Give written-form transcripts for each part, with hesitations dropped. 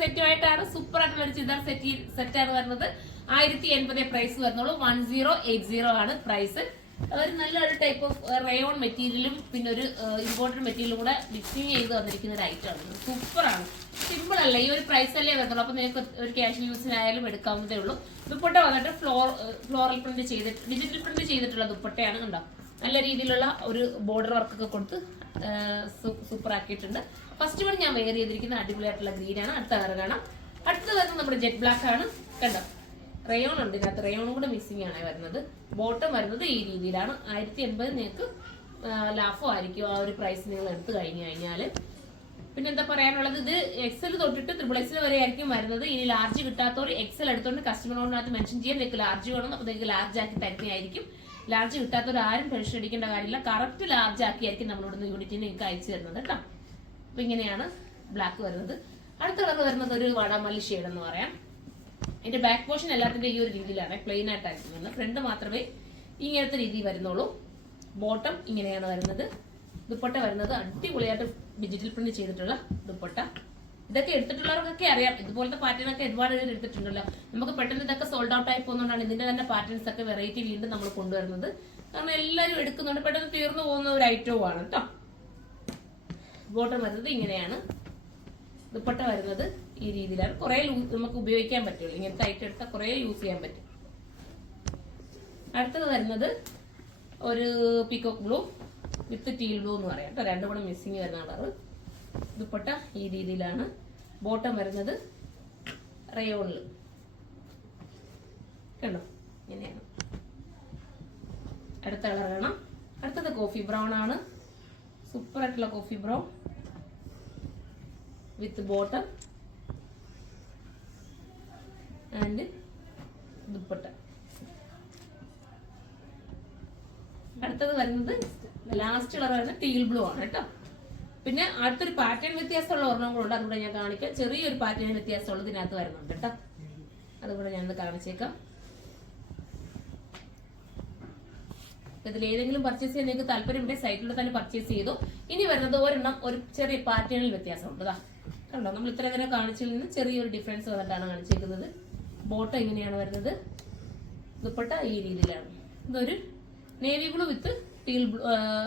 സെറ്റുമായിട്ടാണ് super ആയിട്ടുള്ള ഒരു ചുരിദാർ സെറ്റാണ് വരുന്നത്. 1080 പ്രൈസ് വരുന്നുള്ളൂ. 1080 ആണ് പ്രൈസ്. ഒരു നല്ലൊരു ടൈപ്പ് ഓഫ് റയോൺ മെറ്റീരിയലും പിന്നെ ഒരു ഇമ്പോർട്ടഡ് മെറ്റീരിയലും കൂടെ മിക്സിങ് ചെയ്ത് വന്നിരിക്കുന്ന ഒരു ഐറ്റം ആണ്. സൂപ്പറാണ്. സിമ്പിൾ അല്ല, ഈ ഒരു പ്രൈസ് അല്ലേ വരുന്നുള്ളൂ. അപ്പൊ നിങ്ങൾക്ക് ഒരു ക്യാഷ്വൽ യൂസിനായാലും എടുക്കാവുന്നതേ ഉള്ളൂ. ദുപ്പട്ട വന്നിട്ട് ഫ്ലോറൽ പ്രിന്റ് ചെയ്തിട്ട് ഡിജിറ്റൽ പ്രിന്റ് ചെയ്തിട്ടുള്ള ദുപ്പട്ടയാണ്. കണ്ടോ, നല്ല രീതിയിലുള്ള ഒരു ബോർഡർ വർക്കൊക്കെ കൊടുത്ത് സൂപ്പർ ആക്കിയിട്ടുണ്ട്. ഫസ്റ്റ് വൺ ഞാൻ വെയർ ചെയ്തിരിക്കുന്ന അടിപൊളിയായിട്ടുള്ള ഗ്രീൻ ആണ്. അടുത്ത കളർ കാണാം. അടുത്തത് വരുന്നത് നമ്മുടെ ജെറ്റ് ബ്ലാക്ക് ആണ്. കണ്ടോ, റയോൺ ഉണ്ട് ഇതിനകത്ത്, റയോണും കൂടെ മിസ്സിംഗ് ആണ് വരുന്നത്. ബോട്ടം വരുന്നത് ഈ രീതിയിലാണ്. 1080 നിങ്ങൾക്ക് ലാഭം ആയിരിക്കും ആ ഒരു പ്രൈസ് നിങ്ങൾ എടുത്തു കഴിഞ്ഞാല്. പിന്നെ എന്താ പറയാനുള്ളത്, ഇത് എക്സൽ തൊട്ടിട്ട് XXL വരെ ആയിരിക്കും വരുന്നത്. ഇനി ലാർജ് കിട്ടാത്തവർ എക്സൽ എടുത്തോണ്ട് കസ്റ്റമറിനകത്ത് മെൻഷൻ ചെയ്യാൻ നിങ്ങൾക്ക് ലാർജ് വേണം, അപ്പൊ നിങ്ങൾക്ക് ലാർജ് ആക്കി തരുന്നതായിരിക്കും. ലാർജ് കിട്ടാത്തവർ ആരും ടെൻഷൻ അടിക്കേണ്ട കാര്യമില്ല. കറക്റ്റ് ലാർജ് ആക്കിയായിരിക്കും നമ്മളിവിടുന്ന് യൂണിറ്റിന് നിങ്ങൾക്ക് അയച്ചു തരുന്നത് കേട്ടോ. അപ്പൊ ഇങ്ങനെയാണ് ബ്ലാക്ക് വരുന്നത്. അടുത്ത കളർ വരുന്നത് ഒരു വാടാമല്ലി ഷെയ്ഡ് എന്ന് പറയാം. ഇതിന്റെ ബാക്ക് പോർഷൻ എല്ലാത്തിന്റെ ഈ ഒരു രീതിയിലാണ്, പ്ലെയിൻ ആയിട്ടായിരിക്കും വരുന്നത്. ഫ്രണ്ട് മാത്രമേ ഇങ്ങനത്തെ രീതി വരുന്നുള്ളൂ. ബോട്ടം ഇങ്ങനെയാണ് വരുന്നത്. ദുപ്പട്ട വരുന്നത് അടിപൊളിയായിട്ട് ഡിജിറ്റൽ പ്രിന്റ് ചെയ്തിട്ടുള്ള ദുപ്പട്ട. ഇതൊക്കെ എടുത്തിട്ടുള്ളവർക്കൊക്കെ അറിയാം, ഇതുപോലത്തെ പാറ്റേൺ ഒക്കെ ഒരുപാട് പേര് എടുത്തിട്ടുണ്ടല്ലോ. നമുക്ക് പെട്ടെന്ന് ഇതൊക്കെ സോൾഡ് ഔട്ട് ആയി പോകുന്നതുകൊണ്ടാണ് ഇതിന്റെ തന്നെ പാറ്റേൺസ് ഒക്കെ വെറൈറ്റി വീണ്ടും നമ്മൾ കൊണ്ടുവരുന്നത്. കാരണം എല്ലാവരും എടുക്കുന്നുണ്ട്, പെട്ടെന്ന് തീർന്നു പോകുന്ന ഒരു ഐറ്റവും ആണ് കേട്ടോ. ബോട്ടം വരുന്നത് ഇങ്ങനെയാണ്. ദുപ്പട്ട വരുന്നത് ഈ രീതിയിലാണ്. കുറെ നമുക്ക് ഉപയോഗിക്കാൻ പറ്റുള്ളൂ. ഇങ്ങനത്തെ ഐറ്റം എടുത്താൽ കുറെ യൂസ് ചെയ്യാൻ പറ്റും. അടുത്തത് വരുന്നത് ഒരു പീകോക്ക് ബ്ലൂ വിത്ത് ടീൽ ബ്ലൂ എന്ന് പറയാം കേട്ടോ. രണ്ടും കൂടെ മിസ്സിങ് വരുന്ന കളറ്. ദുപ്പട്ട ഈ രീതിയിലാണ്. ബോട്ടം വരുന്നത് റയോണിൽ. കണ്ടോ, ഇങ്ങനെയാണ്. അടുത്ത കളർ കാണാം. അടുത്തത് കോഫി ബ്രൗൺ ആണ്. സൂപ്പർ ആയിട്ടുള്ള coffee brown with bottom and dupatta. അടുത്തത് വരുന്നത് ലാസ്റ്റ് കളർ വരുന്നത് ടീൽ ബ്ലൂ ആണ് കേട്ടോ. പിന്നെ അടുത്തൊരു പാറ്റേൺ വ്യത്യാസമുള്ള ഒരെണ്ണങ്ങളുണ്ട്, അതുകൂടെ ഞാൻ കാണിക്കാം. ചെറിയൊരു പാറ്റേൺ വ്യത്യാസമുള്ളത് ഇതിനകത്ത് വരുന്നുണ്ട് കേട്ടോ. അതുകൂടെ ഞാൻ കാണിച്ചേക്കാം. ഇതിൽ ഏതെങ്കിലും പർച്ചേസ് ചെയ്യാൻ നിങ്ങൾക്ക് താല്പര്യമുണ്ടെങ്കിൽ സൈറ്റിലൂടെ തന്നെ പർച്ചേസ് ചെയ്തു. ഇനി വരുന്നത് ഒരെണ്ണം ഒരു ചെറിയ പാറ്റേണിൽ വ്യത്യാസമുണ്ട്. കണ്ടോ, നമ്മൾ ഇത്ര നേരം കാണിച്ചതിൽ നിന്ന് ചെറിയൊരു ഡിഫറൻസ് വന്നിട്ടാണ് കാണിച്ചേക്കുന്നത്. ബോട്ടം ഇങ്ങനെയാണ് വരുന്നത്. ദുപ്പട്ട ഈ രീതിയിലാണ്. ഇതൊരു നേവി ബ്ലൂ വിത്ത് ടീൽ ബ്ലൂ,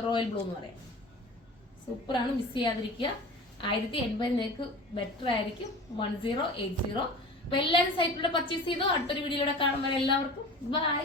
റോയൽ ബ്ലൂ എന്ന് പറയാം. സൂപ്പറാണ്, മിസ് ചെയ്യാതിരിക്കുക. 1080 നിങ്ങൾക്ക് ബെറ്റർ ആയിരിക്കും. 1080. അപ്പൊ എല്ലാവരും സൈറ്റിലൂടെ പർച്ചേസ് ചെയ്തോ. അടുത്തൊരു വീഡിയോയിലൂടെ കാണുമ്പോൾ എല്ലാവർക്കും ബൈ.